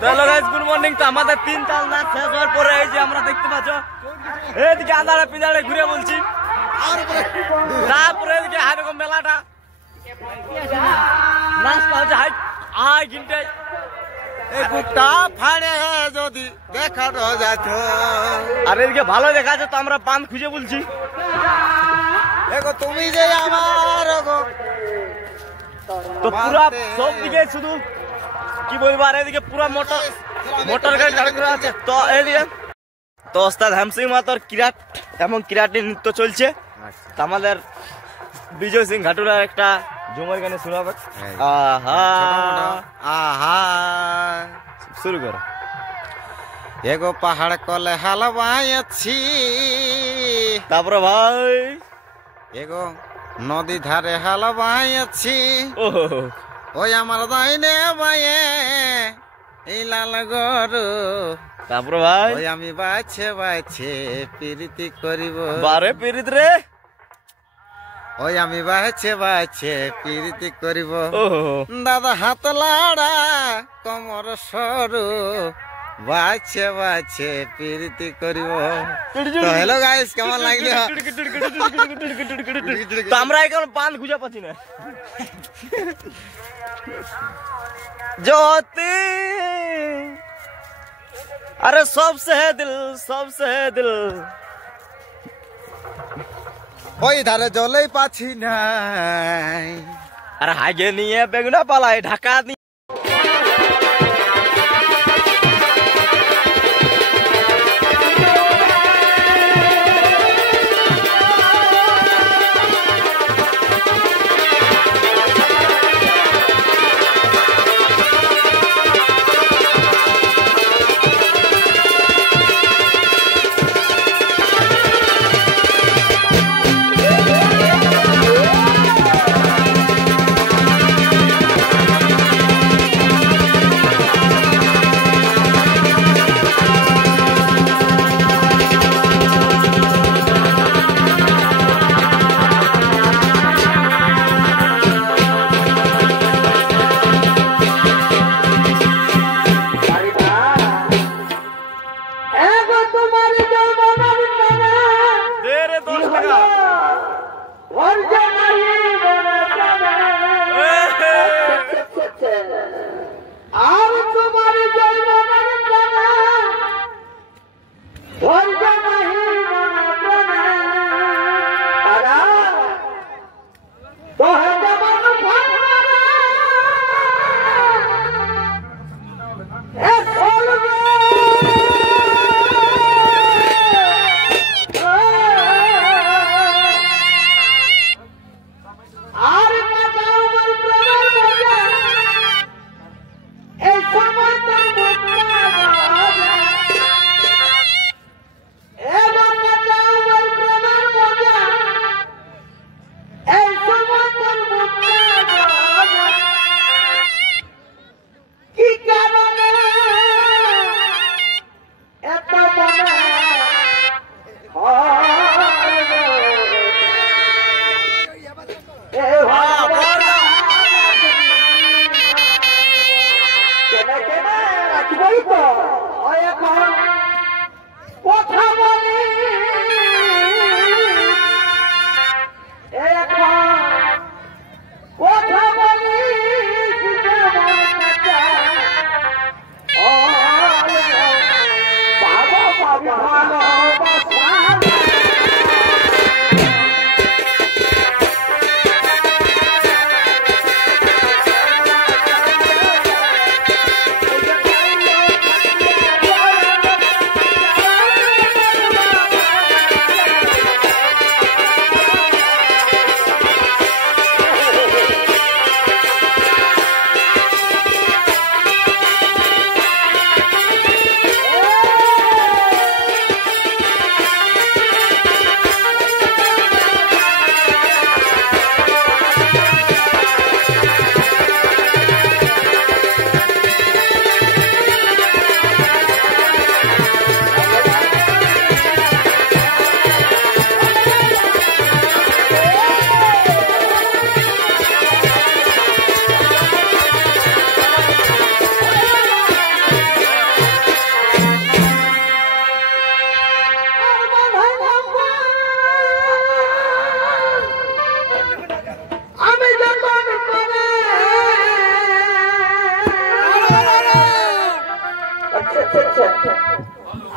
Hello guys, good morning. তো আমাদের 3 তাল নাচ শেষ হওয়ার পরে এই যে আমরা দেখতে পাচ্ছ এদিকে আন্ধারে পিঁধারে ঘুরে বলছি, তারপরে এদিকে এরকম মেলাটা নাচটা হচ্ছে হাই কিনতে যদি দেখানো যাচ্ছ আর এদিকে ভালো দেখা যাচ্ছে। তো আমরা পান খুঁজে বলছি, দেখো তুমি যে আমার তো পুরা সব দিকে শুধু কি বলবো। আর এদিকে পুরা মোটর গাড়ি দাঁড় করে আছে। তো এদিকে তো ওস্তাদ হেমসিং মাতর কিরাট এবং কিরাটি নৃত্য চলছে। তো আমাদের বিজয় সিং ঘাটুরার একটা ঝুমার গানে শোনাবে। আহা আহা শুরু করো। এগো পাহাড় কলে হালবাইছি, তারপরে ভাই এগো নদী ধারে হালবাইছি, ওহো ওই আমার দাইনে বাইয়ে এই লাল গরু, তারপরে ভাই ওই আমি বাছে বাছে প্রীতি করিব, বারে পিরিত রে, ওই আমি বাছে বাছে প্রীতি করিব, ওহো দাদা হাত লাড়া কমর সরু বাছে বাছে প্রীতি করিব। তো হ্যালো গাইস, কেমন লাগলো? তো আমরা এখন পান খুঁজে পাচ্ছি না। জ্যোতি अरे सबसे है दिल ওই ধারে জলেই পাচ্ছি নাই, अरे हागे নিয়ে বেগুনা পালাই ঢাকা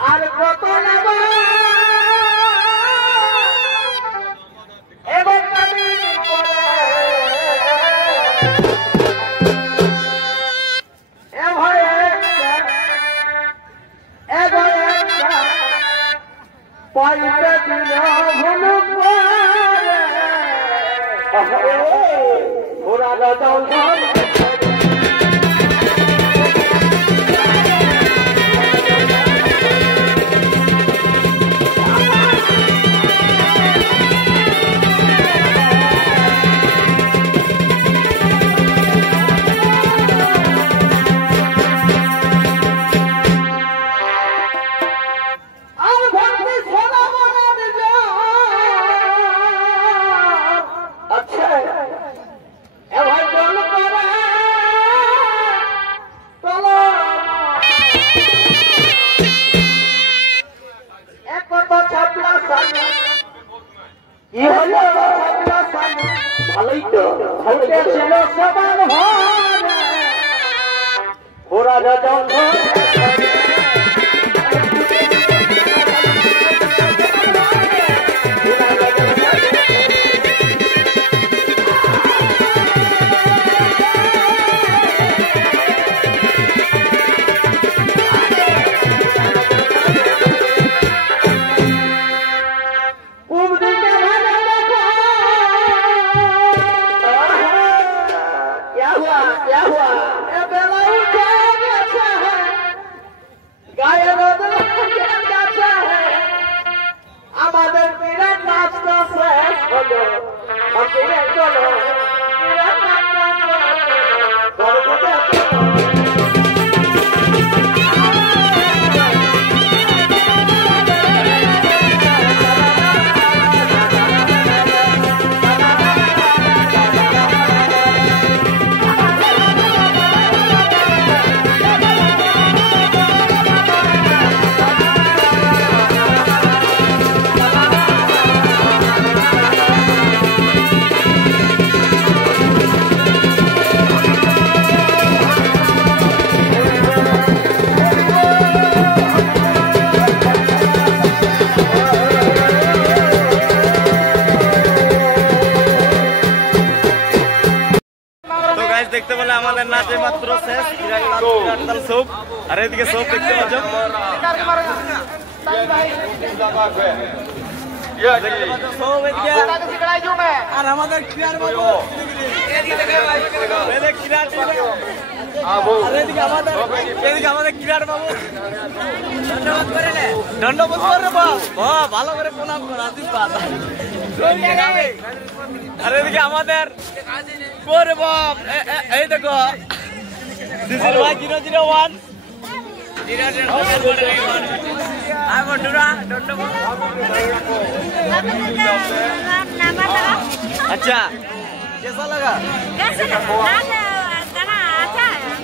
আর কত নেবা এবার আমি পাইতে দিল ভুলু ঘোরা জল ভালোই তো ছিল সবার ঘোরা জল আমাদের বিরাট নাচটা শেষ হলো চলো বিরাট নাচটা দেখতে পেলে আমাদের নাচে মাত্র শেষ সব আর এদিকে সব দেখতে পাচ্ছ আর আমাদের আমাদের ক্রীড়ার বাবু দণ্ডবোধ করে ভালো করে প্রণাম কর আশীর্বাদ আর এদিকে আমাদের করে বাপ এই দেখো দিদির ভাই 001 अच्छा कैसा लगा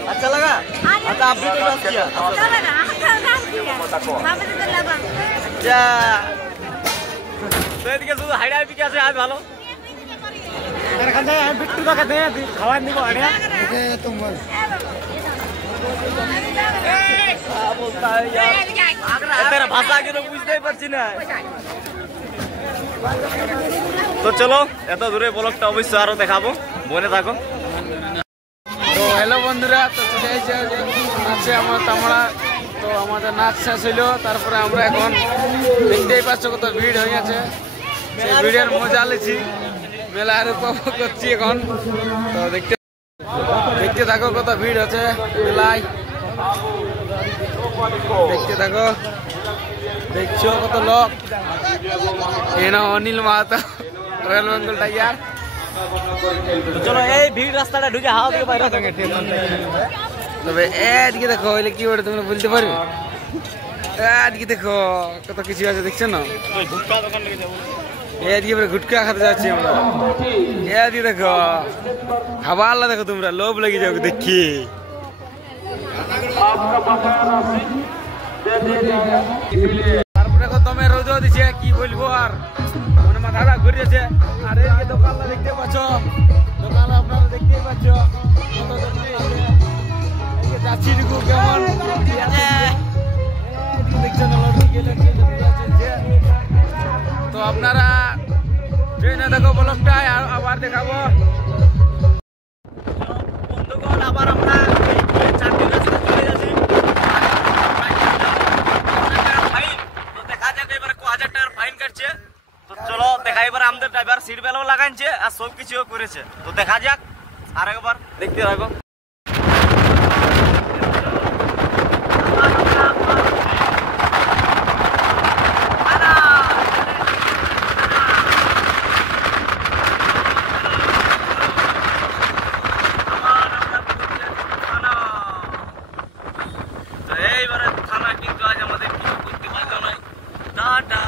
अच्छा लगा अच्छा आप भी तो डांस किया अच्छा तो এদিকে শুধু হাইডাই পিকে আছে আজ ভালো বিট্টু কাকা দে খাওয়ার নিব আড়িয়া তোমার तेरा भाषा के लोग बुझते पारছি না তো চলো এত দূরে ব্লগটা অবশ্যই আরো দেখাবো বনে থাকো তো হ্যালো বন্ধুরা তো চলে এসেছে নাচে আমার তামড়া তো আমাদের নাচ শেষ হইলো তারপরে আমরা এখন দেখতেই পাচ্ছ কত ভিড় হয়ে গেছে সেই ভিড়ের মজা লেছি মেলার উপভোগ করছি এখন তো দেখতে থাকো কত ভিড় আছে মেলায় দেখতে থাকো দেখছো কত লোক এনা অনিল মাহাতো রয়্যাল বেঙ্গল টাইগার চলো এই ভিড় রাস্তাটা ঢুকে হাওয়া থেকে বাইরে থাকে তবে এদিকে দেখো এলে কি বলে তোমরা বলতে পারবে এদিকে দেখো কত কিছু আছে দেখছো না এদিকে গুটকা খাতে যাচ্ছি আমরা এদিকে দেখো খাবার আল্লাহ দেখো তোমরা লোভ লেগে যাও দেখি তারপরে দেখো তুমি রোদ দিছে কি বলবো আর মানে মাথাটা ঘুরে যাচ্ছে আর এদিকে দোকানটা দেখতে পাচ্ছ দোকান আপনারা দেখতেই পাচ্ছ কত যাচ্ছি কেমন ট্রেনে দেখো ব্লগটা আবার দেখাবো। বন্ধুগণ আবার আমরা চারটির কাছে চলে যাচ্ছি। ফাইন তো দেখা যাক এবারে ক 1000 টাকার ফাইন কাটছে। তো চলো দেখা এবারে আমাদের ড্রাইভার সিট বেল্টও লাগাইছে আর সব কিছু করেছে। তো দেখা যাক আর একবার দেখতে থাকো। এইবারে থানা কিন্তু আজ আমাদের কিছু করতে পারলো না। টাটা।